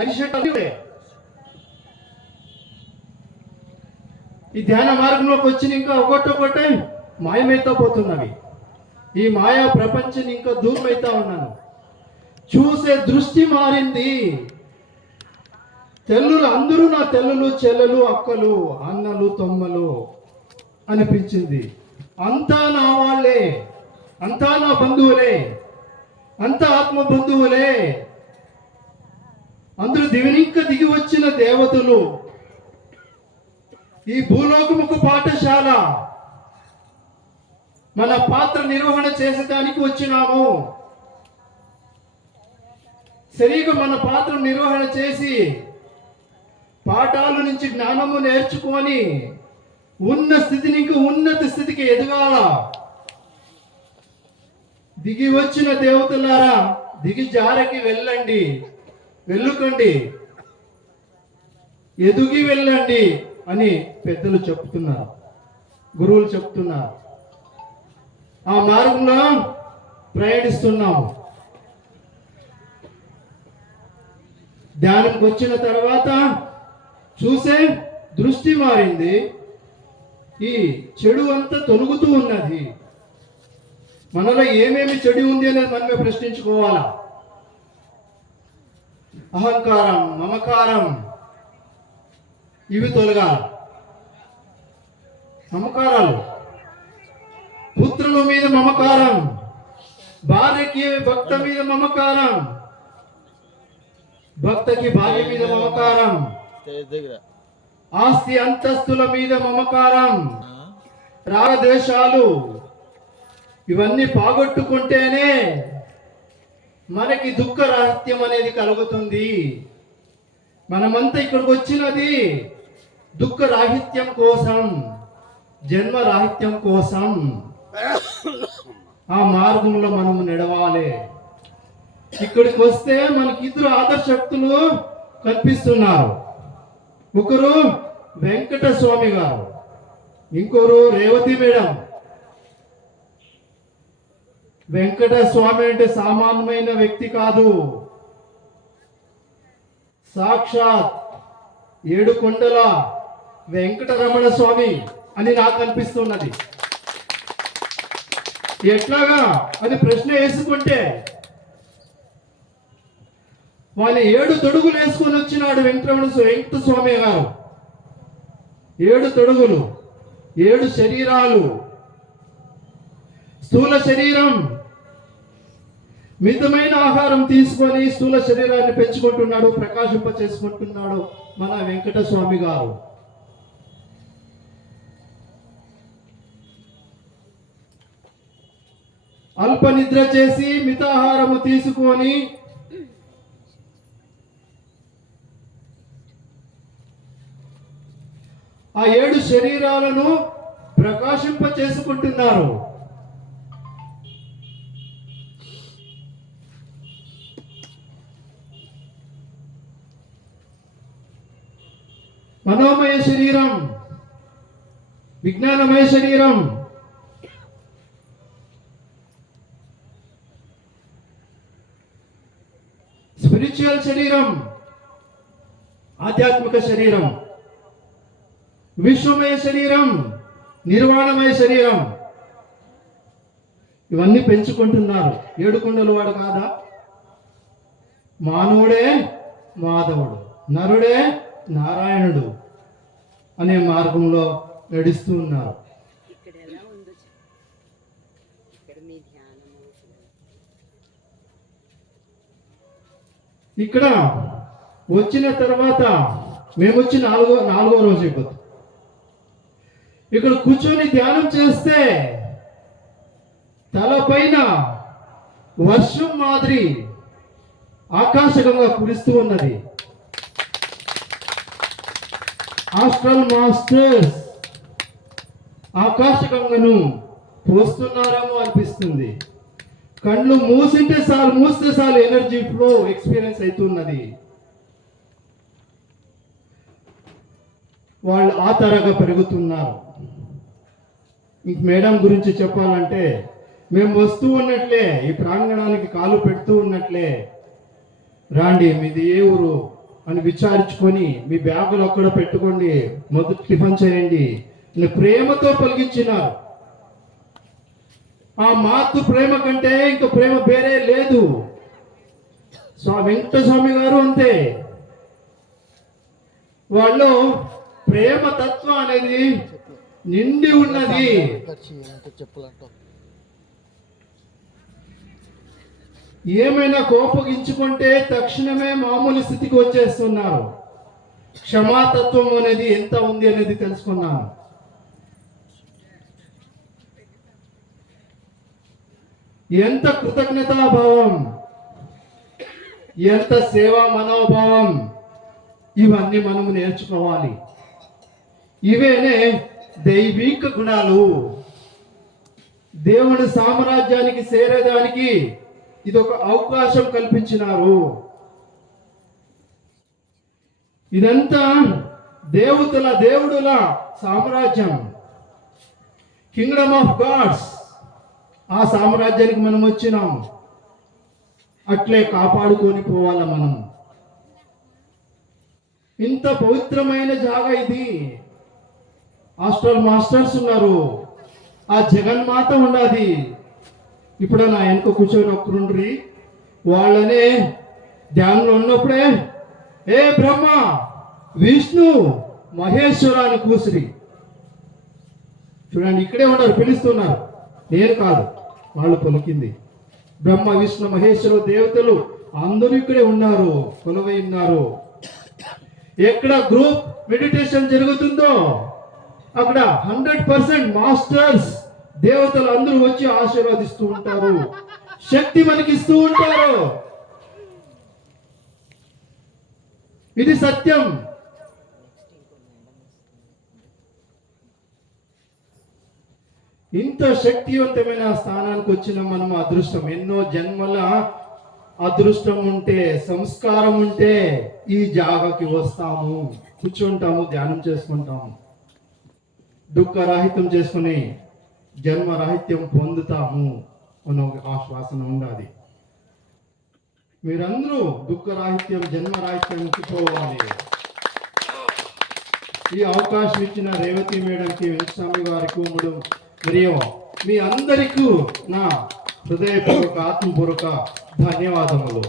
అరిషట్ ఈ ధ్యాన మార్గంలోకి వచ్చిన ఇంకా ఒకటొకటే మాయమైతా పోతున్నవి. ఈ మాయా ప్రపంచం ఇంకా దూరం అవుతా ఉన్నాను. చూసే దృష్టి మారింది. తెల్లులు అందరూ నా తెల్లులు, చెల్లెలు, అక్కలు, అన్నలు, తమ్ములు అనిపించింది. అంతా నా వాళ్ళే, అంతా నా బంధువులే, అంతా ఆత్మ బంధువులే. అందరూ దివినింక దిగి వచ్చిన దేవతలు. ఈ భూలోకముకు పాఠశాల. మన పాత్ర నిర్వహణ చేసేదానికి వచ్చినాము. సరిగా మన పాత్ర నిర్వహణ చేసి పాఠాల నుంచి జ్ఞానము నేర్చుకొని ఉన్న స్థితిని ఇంకా ఉన్నత స్థితికి ఎదగాల. దిగి వచ్చిన దేవతలారా, దిగి జారకి వెళ్ళండి, వెళ్ళుకండి, ఎదుగి వెళ్ళండి అని పెద్దలు చెప్తున్నారు, గురువులు చెప్తున్నారు. ఆ మార్గంలో ప్రయాణిస్తున్నాము. ధ్యానంకి వచ్చిన తర్వాత చూసే దృష్టి మారింది. ఈ చెడు అంతా తొలుగుతూ ఉన్నది. మనలో ఏమేమి చెడు ఉంది అనేది మనమే ప్రశ్నించుకోవాలా. అహంకారం, మమకారం ఇవి తొలగాలి. మమకారాలు, పుత్రుల మీద మమకారం, భార్యకి భక్త మీద మమకారం, భక్తకి భార్య మీద మమకారం, ఆస్తి అంతస్తుల మీద మమకారం, రాగద్వేషాలు ఇవన్నీ పోగొట్టుకుంటేనే మనకి దుఃఖ రాహిత్యం అనేది కలుగుతుంది. మనమంతా ఇక్కడికి వచ్చినది దుఃఖ రాహిత్యం కోసం, జన్మ రాహిత్యం కోసం. ఆ మార్గంలో మనము నడవాలి. ఇక్కడికి వస్తే మనకి ఇద్దరు ఆదర్శక్తులు కనిపిస్తున్నారు. ఒకరు వెంకట స్వామి గారు, ఇంకొకరు రేవతి మేడం. వెంకట స్వామి అంటే సామాన్యమైన వ్యక్తి కాదు. సాక్షాత్ ఏడుకొండల వెంకటరమణ స్వామి అని నాకు అనిపిస్తున్నది. ఎట్లాగా అని ప్రశ్న వేసుకుంటే వాళ్ళ 7 తొడుగులు వేసుకొని వచ్చినాడు వెంకట స్వామి గారు. 7 తొడుగులు, 7 శరీరాలు. స్థూల శరీరం, మితమైన ఆహారం తీసుకొని స్థూల శరీరాన్ని పెంచుకుంటున్నాడు, ప్రకాశింప చేసుకుంటున్నాడు మన వెంకట స్వామి గారు. అల్ప నిద్ర చేసి మితాహారము తీసుకొని ఆ 7 శరీరాలను ప్రకాశింప చేసుకుంటున్నారు. మనోమయ శరీరం, విజ్ఞానమయ శరీరం, స్పిరిచువల్ శరీరం, ఆధ్యాత్మిక శరీరం, విశ్వమయ శరీరం, నిర్వాణమయ శరీరం. ఇవన్నీ పెంచుకుంటున్నారు. 7 కొండల వాడు కాదా? మానవుడే మాధవుడు, నరుడే నారాయణుడు అనే మార్గంలో నడుస్తూ ఉన్నారు. ఇక్కడ వచ్చిన తర్వాత మేము వచ్చి నాలుగో రోజు అయిపోతుంది. ఇక్కడ కూర్చొని ధ్యానం చేస్తే తలపైన వర్షం మాదిరి ఆకాశంగా కురుస్తూ ఉన్నది. ఆస్ట్రల్ మాస్టర్స్ ఆకాశగంగను పోస్తున్నారేమో అనిపిస్తుంది. కళ్ళు మూస్తే చాలు ఎనర్జీ ఫ్లో ఎక్స్పీరియన్స్ అవుతున్నది. వాళ్ళు ఆ తరగా పెరుగుతున్నారు. ఇంక మేడం గురించి చెప్పాలంటే మేము వస్తూ ఉన్నట్లే, ఈ ప్రాంగణానికి కాలు పెడుతూ ఉన్నట్లే, రాండి మీది ఏ ఊరు, అని విచారించుకొని మీ బ్యాగులు అక్కడ పెట్టుకోండి, మొదటి టిఫిన్ చేయండి అని ప్రేమతో పలికించినారు. ఆ మాతృ ప్రేమ కంటే ఇంకా ప్రేమ వేరే లేదు. వెంకటస్వామి గారు అంతే, వాళ్ళు ప్రేమ తత్వం అనేది నిండి ఉన్నది. ఏమైనా కోపగించుకుంటే తక్షణమే మామూలు స్థితికి వచ్చేస్తున్నారు. క్షమాతత్వం అనేది ఎంత ఉంది అనేది తెలుసుకున్నాను. ఎంత కృతజ్ఞతాభావం, ఎంత సేవా మనోభావం, ఇవన్నీ మనము నేర్చుకోవాలి. ఇవేనే దైవిక గుణాలు. దేవుని సామ్రాజ్యానికి చేరేదానికి ఇదొక అవకాశం కల్పించినారు. ఇదంతా దేవుడుల సామ్రాజ్యం, కింగ్డమ్ ఆఫ్ గాడ్స్. ఆ సామ్రాజ్యానికి మనం వచ్చినాం, అట్లే కాపాడుకొని పోవాల మనం. ఇంత పవిత్రమైన జాగా ఇది. హాస్టల్ మాస్టర్స్ ఉన్నారు, ఆ జగన్మాత ఉన్నది. ఇప్పుడు నా వెనుక కూర్చొని ఒక్కరుండ్రి, వాళ్ళనే ధ్యానంలో ఉన్నప్పుడే ఏ బ్రహ్మ విష్ణు మహేశ్వర అని కూసిరి. చూడండి, ఇక్కడే ఉన్నారు, పిలుస్తున్నారు, నేను కాదు, వాళ్ళు పలికింది. బ్రహ్మ విష్ణు మహేశ్వర దేవతలు అందరూ ఇక్కడే ఉన్నారు, కొలువై ఉన్నారు. ఎక్కడ గ్రూప్ మెడిటేషన్ జరుగుతుందో అక్కడ 100% మాస్టర్స్ దేవతలు అందరూ వచ్చి ఆశీర్వదిస్తూ ఉంటారు, శక్తి మనకి ఇస్తూ ఉంటారు. ఇది సత్యం. ఇంత శక్తివంతమైన స్థానానికి వచ్చిన మనం అదృష్టం. ఎన్నో జన్మల అదృష్టం ఉంటే, సంస్కారం ఉంటే ఈ జాగాకి వస్తాము, కూర్చుంటాము, ధ్యానం చేసుకుంటాము, దుఃఖరాహిత్యం చేసుకుని జన్మరాహిత్యం పొందుతాము అనే ఆశ్వాసన ఉండాలి. మీరందరూ దుఃఖరాహిత్యం జన్మరాహిత్యంకి పోవాలి. ఈ అవకాశం ఇచ్చిన రేవతి మేడంకి, వెంకటస్వామి గారికి, మరియు మీ అందరికీ నా హృదయపూర్వక ఆత్మపూర్వక ధన్యవాదములు.